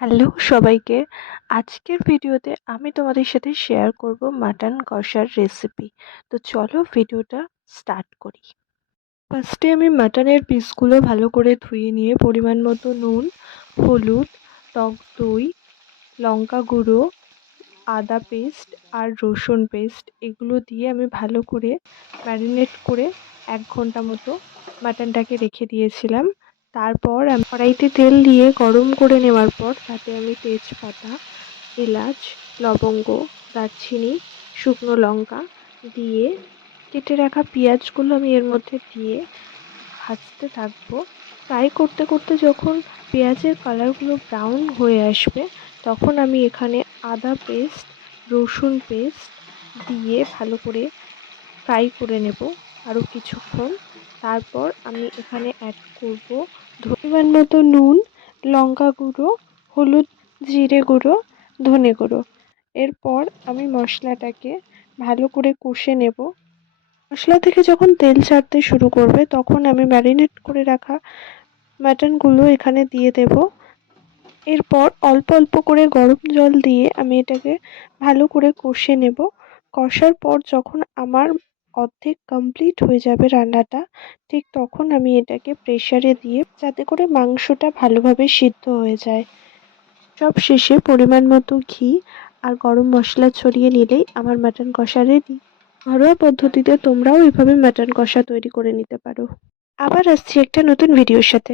Hello সবাইকে। আজকের ভিডিওতে আমি তোমাদের সাথে শেয়ার করব মাটন কষার রেসিপি তো চলো ভিডিওটা স্টার্ট করি। ফার্স্টে আমি মাটনের পিসগুলো ভালো করে ধুয়ে নিয়ে পরিমাণ মতো নুন, হলুদ, টক দই, লঙ্কা গুঁড়ো, আদা পেস্ট আর রসুন পেস্ট এগুলো দিয়ে আমি ভালো করে ম্যারিনেট করে এক ঘণ্টা মতো মাটনটাকে রেখে দিয়েছিলাম। তারপর আমি কড়াইতে তেল দিয়ে গরম করে নেওয়ার পর তাতে আমি তেজপাতা, এলাচ, লবঙ্গ, দারচিনি, শুকনো লঙ্কা দিয়ে কেটে রাখা পেঁয়াজগুলো আমি এর মধ্যে দিয়ে ভাজতে থাকব। ফ্রাই করতে করতে যখন পেঁয়াজের কালারগুলো ব্রাউন হয়ে আসবে, তখন আমি এখানে আদা পেস্ট রসুন পেস্ট দিয়ে ভালো করে ফ্রাই করে নেব। আরও কিছুক্ষণ তারপর আমি এখানে অ্যাড করব পরিমাণ মতো নুন, লঙ্কা গুঁড়ো, হলুদ জিরে গুঁড়ো, ধনে গুঁড়ো। এরপর আমি মশলাটাকে ভালো করে কষে নেব। মশলা থেকে যখন তেল ছাড়তে শুরু করবে, তখন আমি ম্যারিনেট করে রাখা মাটনগুলো এখানে দিয়ে দেব। এরপর অল্প অল্প করে গরম জল দিয়ে আমি এটাকে ভালো করে কষে নেব। কষার পর যখন আমার অর্ধেক কমপ্লিট হয়ে যাবে রান্নাটা, ঠিক তখন আমি এটাকে প্রেশারে দিয়ে যাতে করে মাংসটা ভালোভাবে সিদ্ধ হয়ে যায়। সব শেষে পরিমাণ মতো ঘি আর গরম মশলা ছড়িয়ে নিলেই আমার মাটন কষা রেডি ঘরোয়া পদ্ধতিতে তোমরাও এভাবে মাটন কষা তৈরি করে নিতে পারো। আবার আসছি একটা নতুন ভিডিওর সাথে।